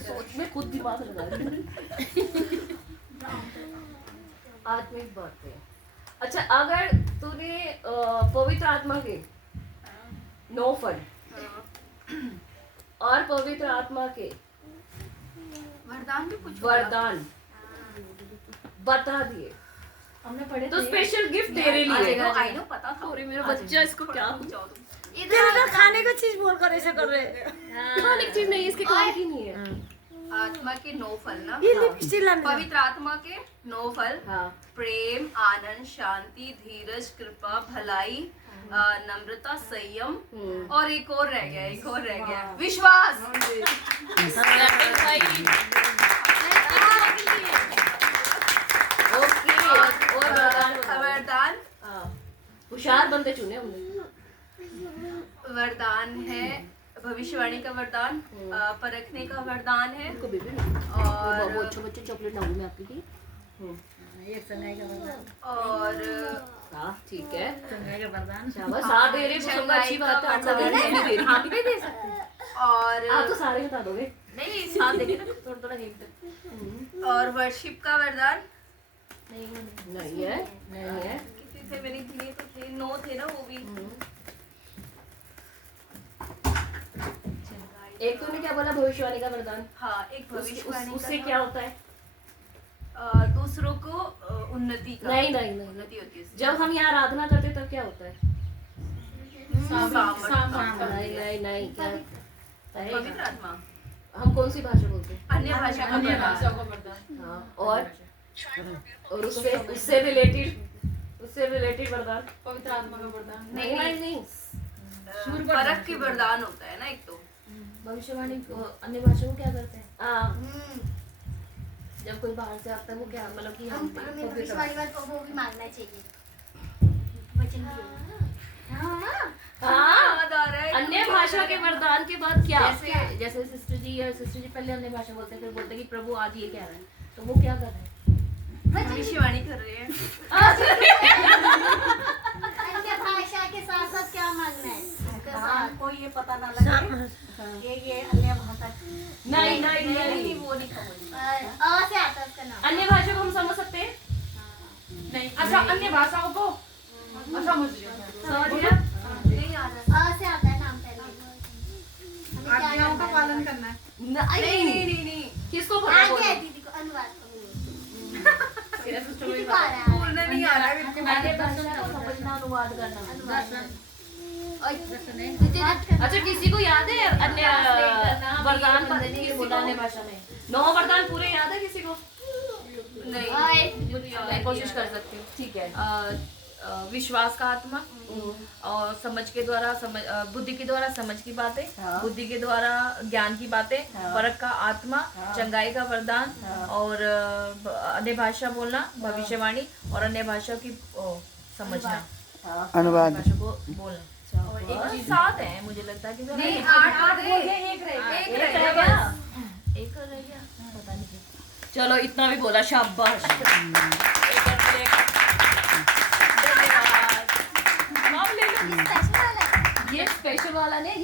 सोच में खुद दिमाग लगा रही हूँ। आत्मिक बातें। अच्छा, अगर तूने पवित्र आत्मा के 9 फल और पवित्र आत्मा के वरदान भी कुछ वरदान बता दिए हमने पढ़े तो स्पेशल गिफ्ट तेरे लिए। आई नो पता था। अरे मेरा बच्चा इसको क्या इधर खाने को चीज बोल कर ऐसा कर रहे हैं। खाने की चीज नहीं, इसके काम की नहीं है। आत्मा के 9 फल ना। ये लिपस्टिक लाने पवित्र आत्मा के 9 फल। हाँ। प्रेम, आनंद, शांति, धीरज, कृपा, भलाई, नम्रता, संयम, और एक और रह गया, विश्वास। ओके, और वरदान होशियार बंदे चुने हमने। वरदान है भविष्यवाणी का वरदान, परखने का वरदान है, इनको बेबी और वो अच्छे बच्चे चॉकलेट डालूं मैं आपके लिए। एक संगाई का वरदान। और हाँ ठीक है, संगाई का वरदान। शाबाश। हाँ दे रहे हो, अच्छी बात है। आप लोग दे रहे, आप भी दे सकते हैं। और आप तो सारे बता दोगे। नहीं, साथ देंगे ना थोड़ा थोड़ा हिंट। और वर्शिप का वरदान नहीं है, नहीं है। किसी से मेरी गिने तो थे, 9 थे ना वो भी। एक तूने क्या बोला, भविष्यवाणी का वरदान। हाँ, एक भविष्यवाणी का उससे था। क्या होता है? दूसरों को उन्नति का। नहीं नहीं नहीं, उन्नति होती है। जब हम यहाँ आराधना करते तब क्या होता है? सामर्थ्य। नहीं नहीं नहीं, क्या पवित्र आत्मा। हम कौन सी भाषा बोलते हैं? अन्य भाषा का वरदान। हाँ, और उससे रिलेटेड वरदान। पवित्र आत्मा का वरदान। नहीं नहीं नहीं, परख के वरदान होता है ना एक तो। भविष्यवाणी अन्य भाषा को क्या करते हैं? हाँ, जब कोई बाहर से आता है वो क्या, मतलब कि हम हमें भविष्यवाणी वाले को वो भी मांगना चाहिए। वचन भी। हाँ, याद आ रहा है। अन्य भाषा के वरदान के बाद क्या? जैसे सिस्टर जी पहले अन्य भाषा बोलते हैं, फिर बोलते हैं कि प्रभु आज ये कह रहे हैं, तो वो क्या कर रहे हैं? भविष्यवाणी कर रहे हैं। अन्य भाषा के साथ साथ क्या मांगना है? को ये पता ना लगे ये अन्य भाषा। नहीं नहीं नहीं, वो नहीं कहूँगी। अ से आता है उसका नाम। अन्य भाषा को हम समझ सकते हैं। नहीं, अच्छा, अन्य भाषाओं को समझ समझ गया? नहीं आ रहा। अ से आता है नाम पहले। हमें क्या आज्ञाओं का करना है? पालन करना है। नहीं। किसको पता आगे बोलो? है दीदी को अनुवाद को। मेरा सिस्टर को भी किसी को पता आ है। रहा है? बोलना नहीं आ रहा है। अन्य भाषा को समझना, अनुवाद करना। अनुवाद। अच्छा, किसी को याद है अन्य वरदान बोला अन्य भाषा में? 9 वरदान पूरे याद है किसी को? नहीं। मैं कोशिश कर सकती हूँ। ठीक है। विश्वास का आत्मा, और समझ के द्वारा बुद्धि के द्वारा समझ की बातें, हाँ। बुद्धि के द्वारा ज्ञान की बातें, हाँ। परख का आत्मा, हाँ। चंगाई का वरदान, हाँ। और अन्य भाषा बोलना, भविष्यवाणी, और अन्य भाषा की समझना, हाँ। अनुवाद। भाषा को बोलना। और एक चीज 7 है, मुझे लगता है कि नहीं, 8 एक रह गया, एक रह गया, पता नहीं। चलो, इतना भी बोला, शाबाश। स्पेशल वाला है। ये स्पेशल वाला नहीं, ये